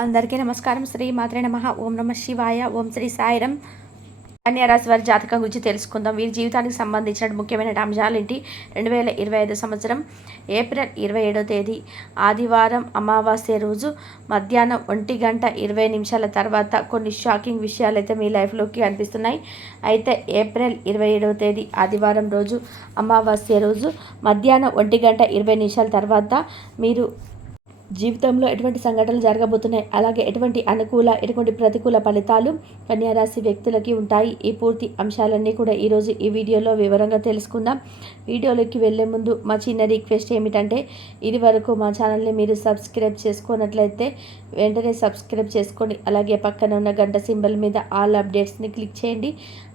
అందరికీ నమస్కారం. శ్రీ మాత్రే నమః. ఓం నమ శివాయ. ఓం శ్రీ సాయిరం. కన్యారాశి వారి జాతకం గురించి తెలుసుకుందాం. వీరి జీవితానికి సంబంధించిన ముఖ్యమైన అంశాలేంటి? 2025 సంవత్సరం ఏప్రిల్ 27వ తేదీ ఆదివారం అమావాస్య రోజు మధ్యాహ్నం 1:20 తర్వాత కొన్ని షాకింగ్ విషయాలు అయితే మీ లైఫ్లోకి అనిపిస్తున్నాయి. అయితే ఏప్రిల్ 27వ తేదీ ఆదివారం రోజు అమావాస్య రోజు మధ్యాహ్నం 1:20 తర్వాత మీరు జీవితంలో ఎటువంటి సంఘటనలు జరగబోతున్నాయి, అలాగే ఎటువంటి అనుకూల ఎటువంటి ప్రతికూల ఫలితాలు కన్యారాశి వ్యక్తులకి ఉంటాయి. ఈ పూర్తి అంశాలన్నీ కూడా ఈరోజు ఈ వీడియోలో వివరంగా తెలుసుకుందాం. వీడియోలోకి వెళ్ళే ముందు మా చిన్న రిక్వెస్ట్ ఏమిటంటే, ఇది వరకు మా ఛానల్ని మీరు సబ్స్క్రైబ్ చేసుకున్నట్లయితే వెంటనే సబ్స్క్రైబ్ చేసుకోండి. అలాగే పక్కన ఉన్న గంట సింబల్ మీద ఆల్ అప్డేట్స్ని క్లిక్ చేయండి.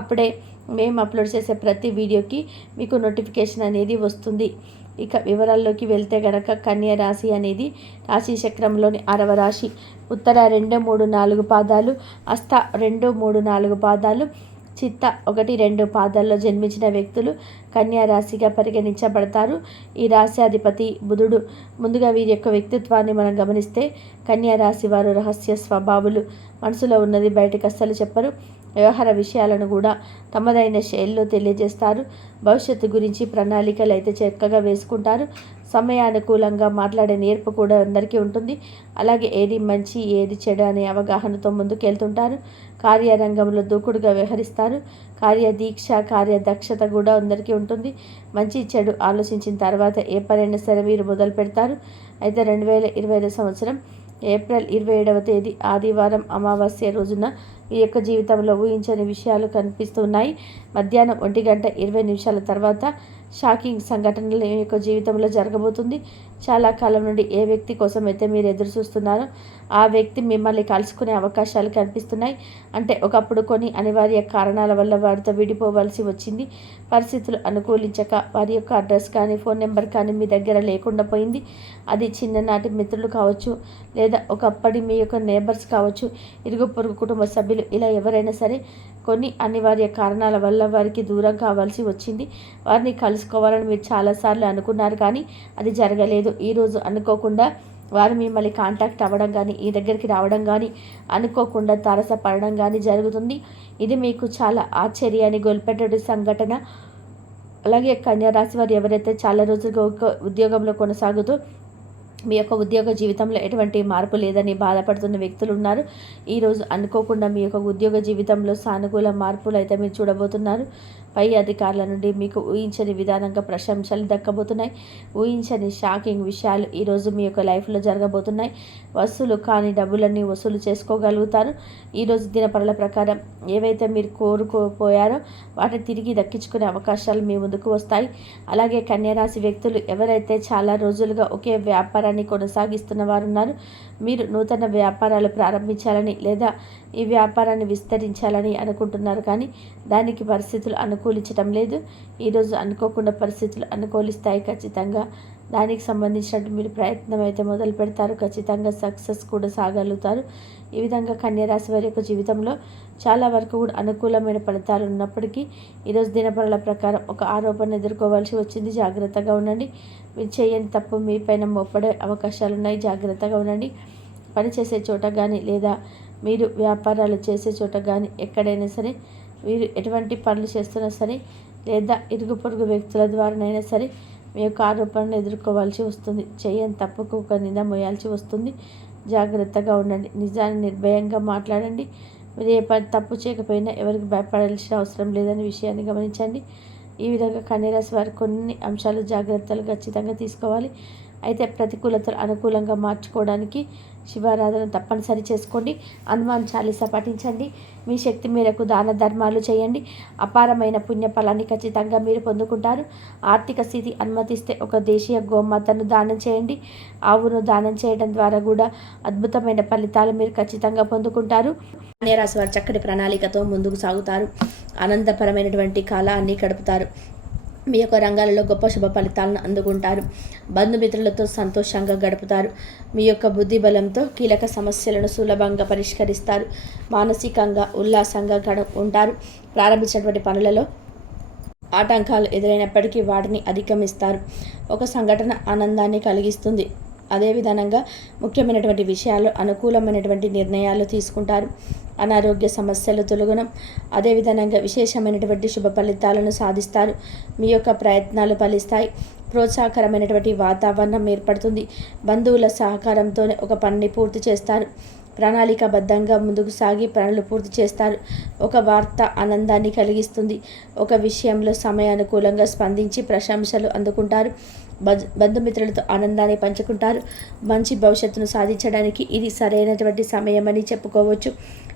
అప్పుడే మేము అప్లోడ్ చేసే ప్రతి వీడియోకి మీకు నోటిఫికేషన్ అనేది వస్తుంది. ఇక వివరాల్లోకి వెళ్తే గనక కన్య రాశి అనేది రాశి చక్రంలోని 6వ రాశి. ఉత్తర 2, 3, 4 పాదాలు, హస్త 2, 3, 4 పాదాలు, చిత్త 1, 2 పాదాల్లో జన్మించిన వ్యక్తులు కన్యా రాశిగా పరిగణించబడతారు. ఈ రాశి అధిపతి బుధుడు. ముందుగా వీరి యొక్క వ్యక్తిత్వాన్ని మనం గమనిస్తే కన్యా రాశి వారు రహస్య స్వభావులు. మనసులో ఉన్నది బయటకు అస్సలు చెప్పరు. వ్యవహార విషయాలను కూడా తమదైన శైలిలో తెలియజేస్తారు. భవిష్యత్తు గురించి ప్రణాళికలు అయితే చక్కగా వేసుకుంటారు. సమయానుకూలంగా మాట్లాడే నేర్పు కూడా అందరికీ ఉంటుంది. అలాగే ఏది మంచి ఏది చెడు అనే అవగాహనతో ముందుకెళ్తుంటారు. కార్యరంగంలో దూకుడుగా వ్యవహరిస్తారు. కార్యదీక్ష కార్యదక్షత కూడా అందరికీ ఉంటుంది. మంచి చెడు ఆలోచించిన తర్వాత ఏ పనైనా సరే మీరు మొదలు పెడతారు. అయితే 2025 సంవత్సరం ఏప్రిల్ 27వ తేదీ ఆదివారం అమావాస్య రోజున ఈ యొక్క జీవితంలో ఊహించని విషయాలు కనిపిస్తున్నాయి. మధ్యాహ్నం 1:20 తర్వాత షాకింగ్ సంఘటనలు ఈ యొక్క జీవితంలో జరగబోతుంది. చాలా కాలం నుండి ఏ వ్యక్తి కోసం అయితే మీరు ఎదురు చూస్తున్నారో ఆ వ్యక్తి మిమ్మల్ని కలుసుకునే అవకాశాలు కనిపిస్తున్నాయి. అంటే ఒకప్పుడు కొన్ని అనివార్య కారణాల వల్ల వారితో విడిపోవలసి వచ్చింది. పరిస్థితులు అనుకూలించక వారి యొక్క అడ్రస్ కానీ ఫోన్ నెంబర్ కానీ మీ దగ్గర లేకుండా పోయింది. అది చిన్ననాటి మిత్రులు కావచ్చు, లేదా ఒకప్పటి మీ యొక్క నేబర్స్ కావచ్చు, ఇరుగు పొరుగు కుటుంబ సభ్యులు, ఇలా ఎవరైనా సరే కొన్ని అనివార్య కారణాల వల్ల వారికి దూరం కావాల్సి వచ్చింది. వారిని కలుసుకోవాలని మీరు చాలాసార్లు అనుకున్నారు, కానీ అది జరగలేదు. ఈరోజు అనుకోకుండా వారు మిమ్మల్ని కాంటాక్ట్ అవ్వడం కానీ ఈ దగ్గరికి రావడం కానీ అనుకోకుండా తారసపడడం కానీ జరుగుతుంది. ఇది మీకు చాలా ఆశ్చర్యాన్ని గొల్పెట్టే సంఘటన. అలాగే కన్యా రాశి వారు ఎవరైతే చాలా రోజులుగా ఒక ఉద్యోగంలో కొనసాగుతూ మీ యొక్క ఉద్యోగ జీవితంలో ఎటువంటి మార్పు లేదని బాధపడుతున్న వ్యక్తులు ఉన్నారు. ఈరోజు అనుకోకుండా మీ యొక్క ఉద్యోగ జీవితంలో సానుకూల మార్పులు అయితే మీరు చూడబోతున్నారు. పై అధికారుల నుండి మీకు ఊహించని విధానంగా ప్రశంసలు దక్కబోతున్నాయి. ఊహించని షాకింగ్ విషయాలు ఈరోజు మీ యొక్క లైఫ్లో జరగబోతున్నాయి. వసూలు కాని డబ్బులన్నీ వసూలు చేసుకోగలుగుతారు. ఈరోజు దినపరల ప్రకారం ఏవైతే మీరు కోరుకోపోయారో వాటిని తిరిగి దక్కించుకునే అవకాశాలు మీ ముందుకు వస్తాయి. అలాగే కన్యారాశి వ్యక్తులు ఎవరైతే చాలా రోజులుగా ఒకే వ్యాపారాన్ని కొనసాగిస్తున్న వారు ఉన్నారు, మీరు నూతన వ్యాపారాలు ప్రారంభించాలని లేదా ఈ వ్యాపారాన్ని విస్తరించాలని అనుకుంటున్నారు, కానీ దానికి పరిస్థితులు అనుకూలించడం లేదు. ఈరోజు అనుకోకుండా పరిస్థితులు అనుకూలిస్తాయి. ఖచ్చితంగా దానికి సంబంధించినట్టు మీరు ప్రయత్నం అయితే మొదలు పెడతారు. ఖచ్చితంగా సక్సెస్ కూడా సాగలుగుతారు. ఈ విధంగా కన్యారాశి వారి యొక్క జీవితంలో చాలా వరకు కూడా అనుకూలమైన ఫలితాలు ఉన్నప్పటికీ ఈరోజు దినపరుల ప్రకారం ఒక ఆరోపణ ఎదుర్కోవాల్సి వచ్చింది. జాగ్రత్తగా ఉండండి. మీరు చేయని తప్పు మీ పైన మోపడే అవకాశాలు ఉన్నాయి. జాగ్రత్తగా ఉండండి. పని చేసే చోట కానీ లేదా మీరు వ్యాపారాలు చేసే చోట కానీ ఎక్కడైనా సరే మీరు ఎటువంటి పనులు చేస్తున్నా సరే లేదా ఇరుగు పొరుగు వ్యక్తుల ద్వారానైనా సరే మీ యొక్క ఆరోపణను ఎదుర్కోవాల్సి వస్తుంది. చేయని తప్పుకు ఒక నింద మోయాల్సి వస్తుంది. జాగ్రత్తగా ఉండండి. నిజాన్ని నిర్భయంగా మాట్లాడండి. మీరు ఏ పని తప్పు చేయకపోయినా ఎవరికి భయపడాల్సిన అవసరం లేదనే విషయాన్ని గమనించండి. ఈ విధంగా కన్యరాశి వారు కొన్ని అంశాలు జాగ్రత్తలు ఖచ్చితంగా తీసుకోవాలి. అయితే ప్రతికూలతలు అనుకూలంగా మార్చుకోవడానికి శివారాధన తప్పనిసరి చేసుకోండి. హనుమాన్ చాలీసా పఠించండి. మీ శక్తి మేరకు దాన ధర్మాలు చేయండి. అపారమైన పుణ్యఫలాన్ని ఖచ్చితంగా మీరు పొందుకుంటారు. ఆర్థిక స్థితి అనుమతిస్తే ఒక దేశీయ గోమాతను దానం చేయండి. ఆవును దానం చేయడం ద్వారా కూడా అద్భుతమైన ఫలితాలు మీరు ఖచ్చితంగా పొందుకుంటారు. కన్యారాశి వారు చక్కటి ప్రణాళికతో ముందుకు సాగుతారు. ఆనందపరమైనటువంటి కాలాన్ని గడుపుతారు. మీ యొక్క రంగాలలో గొప్ప శుభ ఫలితాలను అందుకుంటారు. బంధుమిత్రులతో సంతోషంగా గడుపుతారు. మీ యొక్క బుద్ధి బలంతో కీలక సమస్యలను సులభంగా పరిష్కరిస్తారు. మానసికంగా ఉల్లాసంగా ఉంటారు. ప్రారంభించినటువంటి పనులలో ఆటంకాలు ఎదురైనప్పటికీ వాటిని అధిగమిస్తారు. ఒక సంఘటన ఆనందాన్ని కలిగిస్తుంది. అదేవిధంగా ముఖ్యమైనటువంటి విషయాలు అనుకూలమైనటువంటి నిర్ణయాలు తీసుకుంటారు. అనారోగ్య సమస్యలు తొలగడం, అదేవిధంగా విశేషమైనటువంటి శుభ ఫలితాలను సాధిస్తారు. మీ యొక్క ప్రయత్నాలు ఫలిస్తాయి. ప్రోత్సాహకరమైనటువంటి వాతావరణం ఏర్పడుతుంది. బంధువుల సహకారంతోనే ఒక పనిని పూర్తి చేస్తారు. ప్రణాళికాబద్ధంగా ముందుకు సాగి పనులు పూర్తి చేస్తారు. ఒక వార్త ఆనందాన్ని కలిగిస్తుంది. ఒక విషయంలో సమయానుకూలంగా స్పందించి ప్రశంసలు అందుకుంటారు. బంధుమిత్రులతో ఆనందాన్ని పంచుకుంటారు. మంచి భవిష్యత్తును సాధించడానికి ఇది సరైనటువంటి సమయమని చెప్పుకోవచ్చు.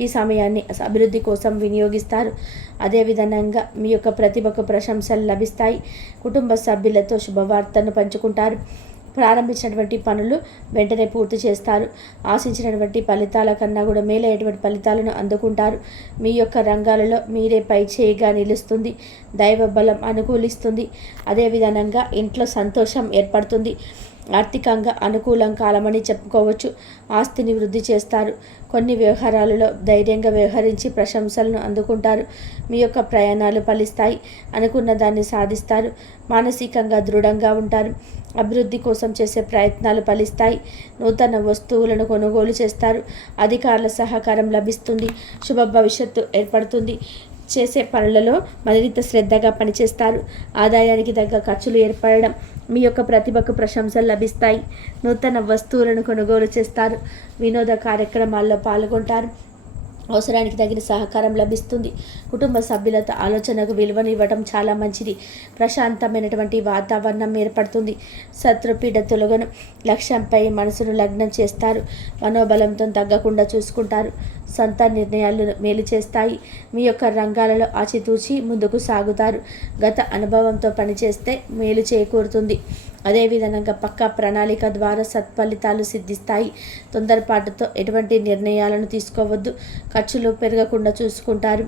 ఈ సమయాన్ని అభివృద్ధి కోసం వినియోగిస్తారు. అదేవిధంగా మీ యొక్క ప్రతిభకు ప్రశంసలు లభిస్తాయి. కుటుంబ సభ్యులతో శుభవార్తను పంచుకుంటారు. ప్రారంభించినటువంటి పనులు వెంటనే పూర్తి చేస్తారు. ఆశించినటువంటి ఫలితాల కన్నా కూడా మేలైనటువంటి ఫలితాలను అందుకుంటారు. మీ యొక్క రంగాలలో మీరే పై చేయిగా నిలుస్తుంది. దైవ బలం అనుకూలిస్తుంది. అదేవిధంగా ఇంట్లో సంతోషం ఏర్పడుతుంది. ఆర్థికంగా అనుకూలం కాలమని చెప్పుకోవచ్చు. ఆస్తిని వృద్ధి చేస్తారు. కొన్ని వ్యవహారాలలో ధైర్యంగా వ్యవహరించి ప్రశంసలను అందుకుంటారు. మీ యొక్క ప్రయాణాలు ఫలిస్తాయి. అనుకున్న దాన్ని సాధిస్తారు. మానసికంగా దృఢంగా ఉంటారు. అభివృద్ధి కోసం చేసే ప్రయత్నాలు ఫలిస్తాయి. నూతన వస్తువులను కొనుగోలు చేస్తారు. అధికారుల సహకారం లభిస్తుంది. శుభ భవిష్యత్తు ఏర్పడుతుంది. చేసే పనులలో మరింత శ్రద్ధగా పనిచేస్తారు. ఆదాయానికి తగ్గ ఖర్చులు ఏర్పడడం, మీ యొక్క ప్రతిభకు ప్రశంసలు లభిస్తాయి. నూతన వస్తువులను కొనుగోలు చేస్తారు. వినోద కార్యక్రమాల్లో పాల్గొంటారు. అవసరానికి తగిన సహకారం లభిస్తుంది. కుటుంబ సభ్యులతో ఆలోచనకు విలువనివ్వడం చాలా మంచిది. ప్రశాంతమైనటువంటి వాతావరణం ఏర్పడుతుంది. శత్రుపీడ తొలగను. లక్ష్యంపై మనసును లగ్నం చేస్తారు. మనోబలంతో తగ్గకుండా చూసుకుంటారు. సొంత నిర్ణయాలు మేలు చేస్తాయి. మీ యొక్క రంగాలలో ఆచితూచి ముందుకు సాగుతారు. గత అనుభవంతో పనిచేస్తే మేలు చేకూరుతుంది. అదేవిధంగా పక్కా ప్రణాళిక ద్వారా సత్ఫలితాలు సిద్ధిస్తాయి. తొందరపాటుతో ఎటువంటి నిర్ణయాలను తీసుకోవద్దు. ఖర్చులు పెరగకుండా చూసుకుంటారు.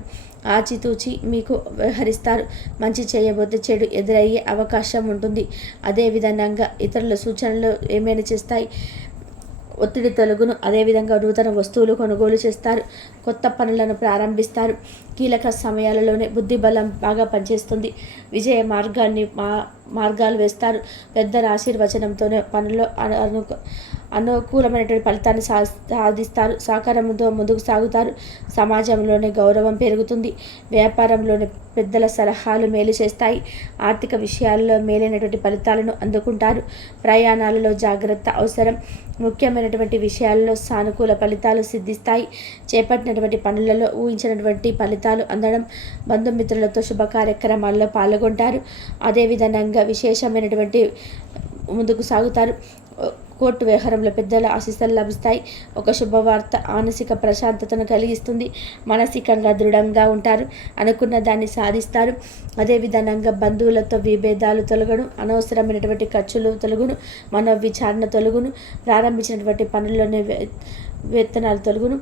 ఆచితూచి మీకు వ్యవహరిస్తారు. మంచి చేయబోతే చెడు ఎదురయ్యే అవకాశం ఉంటుంది. అదేవిధంగా ఇతరుల సూచనలు ఏమైనా చేస్తాయి. ఒత్తిడి తొలగును. అదేవిధంగా నూతన వస్తువులు కొనుగోలు చేస్తారు. కొత్త పనులను ప్రారంభిస్తారు. కీలక సమయాలలోనే బుద్ధి బలం బాగా పనిచేస్తుంది. విజయ మార్గాలు వేస్తారు. పెద్దల ఆశీర్వచనంతోనే పనుల్లో అనుకూలమైనటువంటి ఫలితాన్ని సాధిస్తారు. సహకారంతో ముందుకు సాగుతారు. సమాజంలోనే గౌరవం పెరుగుతుంది. వ్యాపారంలోని పెద్దల సలహాలు మేలు చేస్తాయి. ఆర్థిక విషయాల్లో మేలైనటువంటి ఫలితాలను అందుకుంటారు. ప్రయాణాలలో జాగ్రత్త అవసరం. ముఖ్యమైనటువంటి విషయాల్లో సానుకూల ఫలితాలు సిద్ధిస్తాయి. చేపట్టినటువంటి పనులలో ఊహించినటువంటి ఫలితాలు అందడం. బంధుమిత్రులతో శుభ కార్యక్రమాల్లో పాల్గొంటారు. అదేవిధంగా విశేషమైనటువంటి ముందుకు సాగుతారు. కోర్టు వ్యవహారంలో పెద్దల ఆశీస్సులు లభిస్తాయి. ఒక శుభవార్త మానసిక ప్రశాంతతను కలిగిస్తుంది. మానసికంగా దృఢంగా ఉంటారు. అనుకున్న దాన్ని సాధిస్తారు. అదేవిధంగా బంధువులతో విభేదాలు తొలగను. అనవసరమైనటువంటి ఖర్చులు తొలగును. మన విచారణ తొలగును. ప్రారంభించినటువంటి పనుల్లోనే వేతనాలు తొలగును.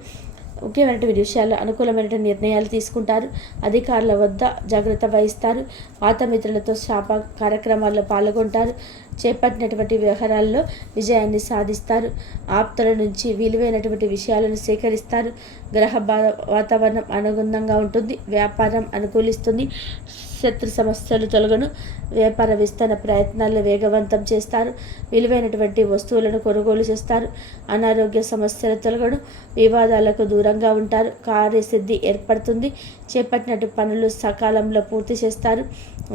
ముఖ్యమైనటువంటి విషయాల్లో అనుకూలమైనటువంటి నిర్ణయాలు తీసుకుంటారు. అధికారుల వద్ద జాగ్రత్త వహిస్తారు. పాతమిత్రులతో శాప కార్యక్రమాల్లో పాల్గొంటారు. చేపట్టినటువంటి వ్యవహారాల్లో విజయాన్ని సాధిస్తారు. ఆప్తుల నుంచి విలువైనటువంటి విషయాలను సేకరిస్తారు. గ్రహ వాతావరణం అనుగుణంగా ఉంటుంది. వ్యాపారం అనుకూలిస్తుంది. శత్రు సమస్యలు తొలగను. వ్యాపార విస్తరణ ప్రయత్నాలను వేగవంతం చేస్తారు. విలువైనటువంటి వస్తువులను కొనుగోలు చేస్తారు. అనారోగ్య సమస్యలు తొలగను. వివాదాలకు దూరంగా ఉంటారు. కార్యసిద్ధి ఏర్పడుతుంది. చేపట్టినట్టు పనులు సకాలంలో పూర్తి చేస్తారు.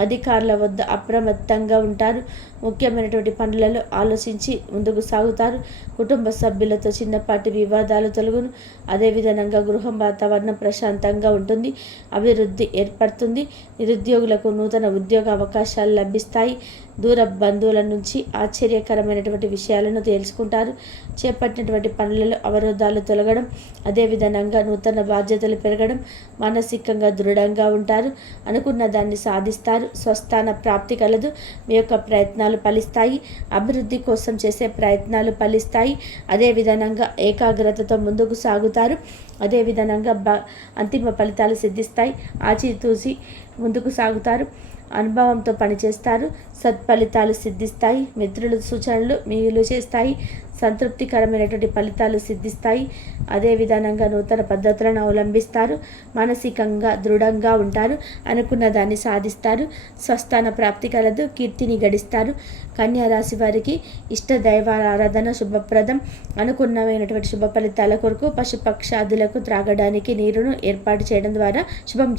అధికారుల వద్ద అప్రమత్తంగా ఉంటారు. ముఖ్యమైనటువంటి పనులలో ఆలోచించి ముందుకు సాగుతారు. కుటుంబ సభ్యులతో చిన్నపాటి వివాదాలు తొలగును. అదేవిధంగా గృహం వాతావరణం ప్రశాంతంగా ఉంటుంది. అభివృద్ధి ఏర్పడుతుంది. నిరుద్యోగులకు నూతన ఉద్యోగ అవకాశాలు లభిస్తాయి. దూర బంధువుల నుంచి ఆశ్చర్యకరమైనటువంటి విషయాలను తెలుసుకుంటారు. చేపట్టినటువంటి పనులలో అవరోధాలు తొలగడం. అదేవిధంగా నూతన బాధ్యతలు పెరగడం. మానసికంగా దృఢంగా ఉంటారు. అనుకున్న దాన్ని సాధిస్తారు. స్వస్థాన ప్రాప్తి కలదు. మీ యొక్క ప్రయత్నాలు ఫలిస్తాయి. అభివృద్ధి కోసం చేసే ప్రయత్నాలు ఫలిస్తాయి. అదేవిధంగా ఏకాగ్రతతో ముందుకు సాగుతారు. అదేవిధంగా అంతిమ ఫలితాలు సిద్ధిస్తాయి. ఆచితూచి ముందుకు సాగుతారు. అనుభవంతో పనిచేస్తారు. సత్ఫలితాలు సిద్ధిస్తాయి. మిత్రుల సూచనలు మేలు చేస్తాయి. సంతృప్తికరమైనటువంటి ఫలితాలు సిద్ధిస్తాయి. అదే విధానంగా నూతన పద్ధతులను అవలంబిస్తారు. మానసికంగా దృఢంగా ఉంటారు. అనుకున్న దాన్ని సాధిస్తారు. స్వస్థాన ప్రాప్తి కలదు. కీర్తిని గడిస్తారు. కన్యా రాశి వారికి ఇష్ట దైవాల ఆరాధన శుభప్రదం. అనుకున్నమైనటువంటి శుభ ఫలితాల కొరకు పశుపక్షాదులకు త్రాగడానికి నీరును ఏర్పాటు చేయడం ద్వారా శుభం